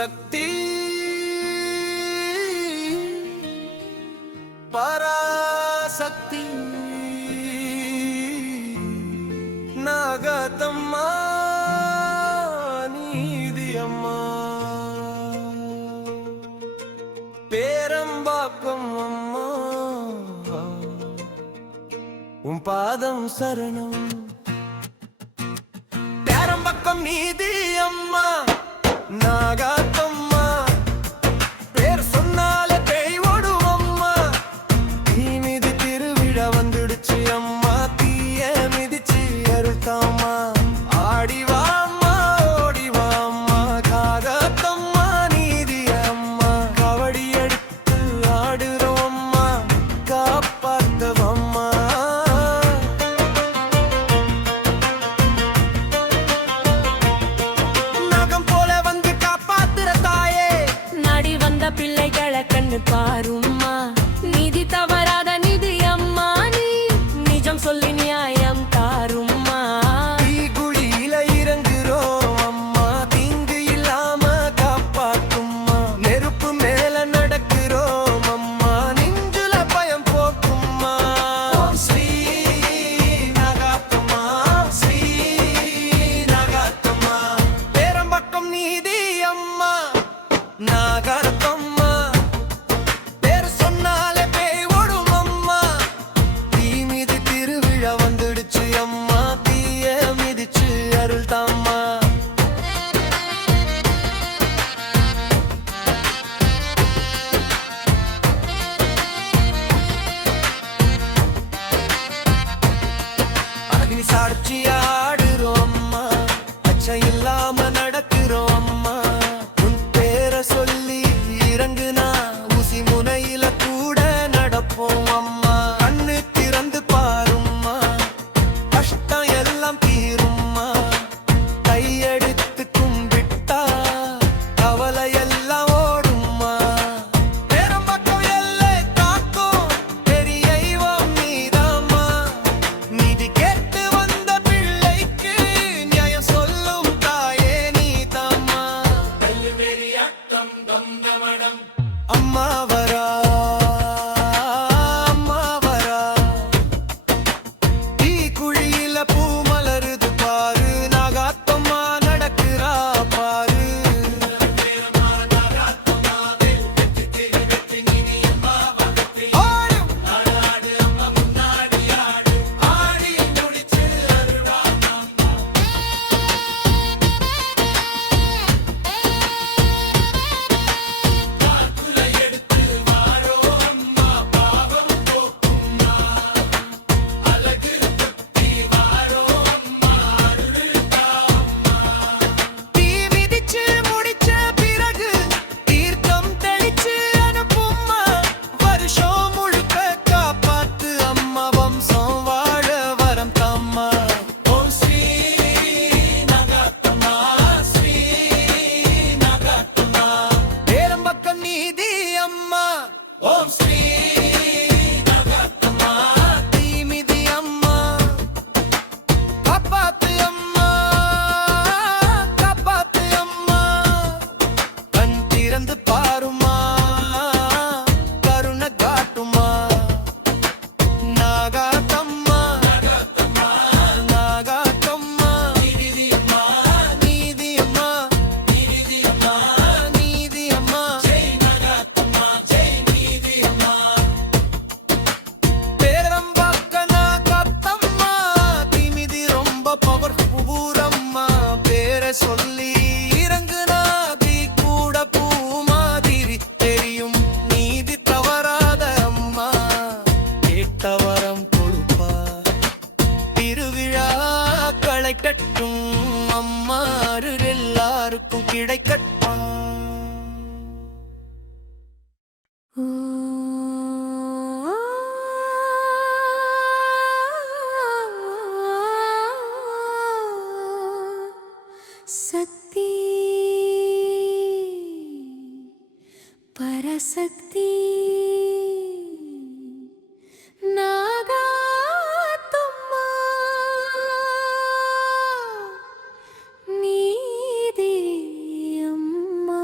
சக்தி பராசக்தி நாகத்தம்மா நீதியம்மா பேரம்பாக்கம் அம்மா உன் பாதம் சரணம் பேரம்பாக்கம் நீதி அம்மா நாகத்தம்மா பேர் சொன்னாலே பேய் ஓடும் அம்மா தீ மீது திருவிழா வந்துடுச்சு அம்மா தீய மிதிச்சு அருள்தாம்மா ஆடிவா அம்மா ஓடிவா அம்மா காகத்தம்மா நீதி அம்மா கவடி எடுத்து ஆடுறோம் அம்மா காப்பாத்தவம்மா பிள்ளைகளை கண்ணு பாரும்மா நிதி தவறாத நிதி அம்மா நீ நிஜம் சொல்லி நியாயம் தாரும்மா குழியில இறங்குறோம் அம்மா தீங்கு இல்லாம காப்பாத்தும்மா நெருப்பு மேல நடக்கிறோம் அம்மா நெஞ்சுல பயம் போக்கும்மா ஸ்ரீ நாகத்தம்மா ஸ்ரீ நாகத்தம்மா பேரம்பாக்கம் நீதி அம்மா நாகத்தம்மா பேர் சொன்னாலே பேய் ஓடும் அம்மா தீ மீது திருவிழா வந்துடுச்சு அம்மா தீய மிதிச்சு அருள்தாம்மா அக்னி சாட்சி ஆடுறோம் அம்மா அச்சம் இல்லாம நடக்கிறோம் அம்மா சொல்லி இறங்குனா ஊசி முனையில கூட நடப்போம் அம்மா கண்ணு திறந்து பாரும்மா கஷ்டம் எல்லாம் தீரும்மா கையெடுத்து கும்பிட்டா கவலை எல்லாம் ஓடும்மா பேரம்பாக்கம் எல்லை காக்கும் பெரியவம் நீதாம்மா நிதி கேட்டு வந்த பிள்ளைக்கு நியாயம் சொல்லும் தாயே நீதாம்மா அம்மா வரா அம்மா வரா தீ குழியில பூ மலருது பாரு நாகத்தம்மா நடக்கிறா பாரு ஓம் ஸ்ரீ நாகத்தம்மா தீமிதி அம்மா காப்பாத்து அம்மா காப்பாத்து அம்மா கண் திறந்து பாருமா கருணை காட்டுமா நாகத்தம்மா நாகத்தம்மா நீதி அம்மா நீதி அம்மா நீதி அம்மா நீதி அம்மா ஜெய் நாகத்தம்மா ஜெய் நீதி அம்மா பேரம்பாக்க நாகத்தம்மா தீமிதி ரொம்ப பவர்ஃபுல் அம்மா பேரை சொல்லி இறங்குனா தீ கூட பூ மாதிரி தெரியும் நீதி தவறாத அம்மா கேட்ட வரம் கொடுப்பா திருவிழா களைக்கட்டும் அம்மா அருள் எல்லாருக்கும் கிடைக்கட்டும் சக்தி பரசக்தி நாகத்தம்மா நீதி அம்மா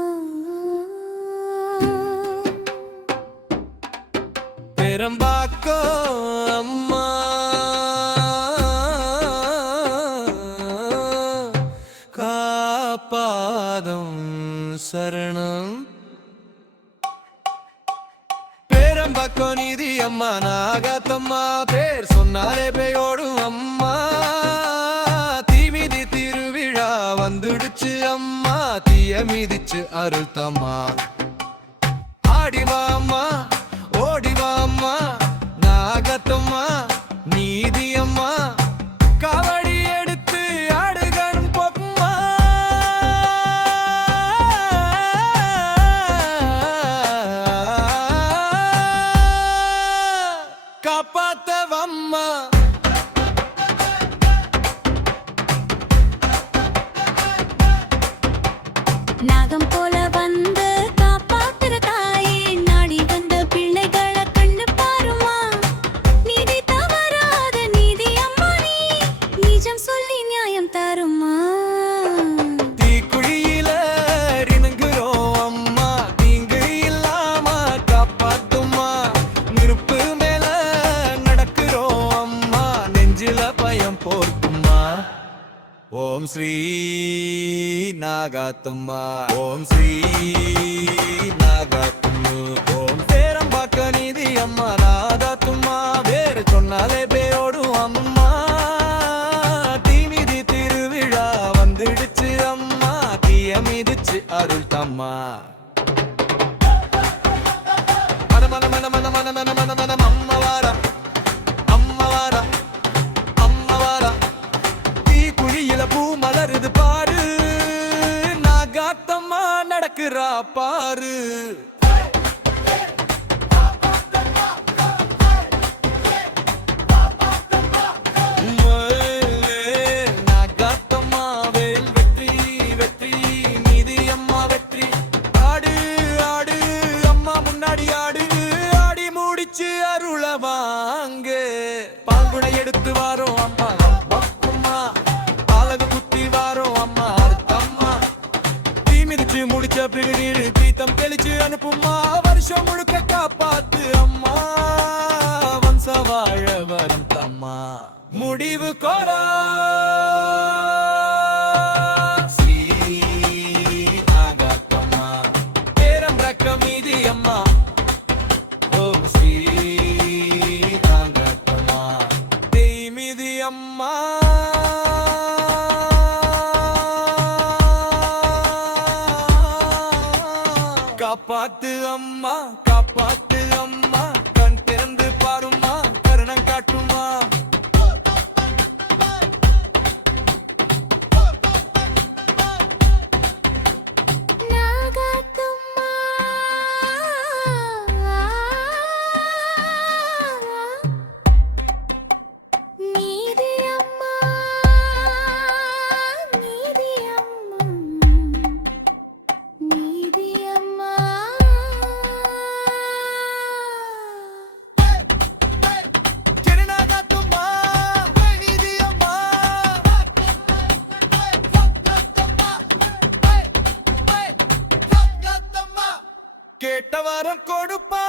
பேரம்பாக்கோ அம்மா காப்பாதம் சரணம் பேரம்பாக்கோ நீதி அம்மா நாகத்தம்மா பேர் சொன்னாலே பேயோடும் அம்மா தீமிதி திருவிழா வந்துடுச்சு அம்மா தீய மிதிச்சு அருள் தம்மா ஆடிவாம்மா ஓடிவாம்மா நாகத்தம்மா நீதியம்மா காவடி எடுத்து ஆடுகணும் பொம்மா காப்பாத்தவம்மா நாகம் போல வந்து காப்பாத்துற தாயே நாடி வந்த பிள்ளைகளை கண்ணு பாருமா நீதி தவறாத நீதி அம்மா நீ நிஜம் சொல்லி நியாயம் தருமா தீக்குழியில இணங்குறோம் அம்மா தீங்கு இல்லாம காப்பாத்துமா நெருப்பு மேல நடக்கிறோம் அம்மா நெஞ்சில பயம் போர்க்குமா ஓம் ஸ்ரீ நாகாத்தம்மா ஓம் ஸ்ரீ நாகாத்தம்மா ஓம் பேரம்பாக்க நீதி அம்மா நாகாத்தம்மா பேரு சொன்னாலே பேரோடும் அம்மா தீமிதி திருவிழா வந்துடுச்சு அம்மா தீய மிதிச்சு அருள் தம்மா மன மன மன மன மன மன மன மன அம்மா வாரா அம்மா வாரா அம்மா வாரா தீக்குழியில பூ மலருது பாரு நாகாத்தம்மா நடக்குறா பாரு நாகாத்தம்மா வேல் வெற்றி வெற்றி நீதி அம்மா வெற்றி ஆடு ஆடு அம்மா முன்னாடி ஆடு ஆடி முடிச்சு அருள வாங்க பாங்குடை எடுத்து வாரோம் அம்மா அம்மா பாலகு குத்தி வாரோம் அம்மா அர்த்தம்மா தீ மிதிச்சு முடிச்ச பிரிடு பீத்தம் தெளிச்சு அனுப்புமா வருஷம் முழுக்க காப்பாத்து அம்மா வம்ச வாழ வரும் தம்மா முடிவு கோரா ஸ்ரீ நாகாத்தம்மா பேரம் ரக்கம் மீதி அம்மா ஓம் ஸ்ரீ நாகாத்தம்மா தேய்மிதி அம்மா காப்பாத்து அம்மா காப்பாத்து அம்மா கண் திறந்து பாரும்மா கருணம் காட்டுமா நாகாத்தம்மா நீதி அம்மா நீதி அம்மா நீதி அம்மா திருநாகாத்தம்மா நீதி அம்மா கேட்ட வரம் கொடுப்பா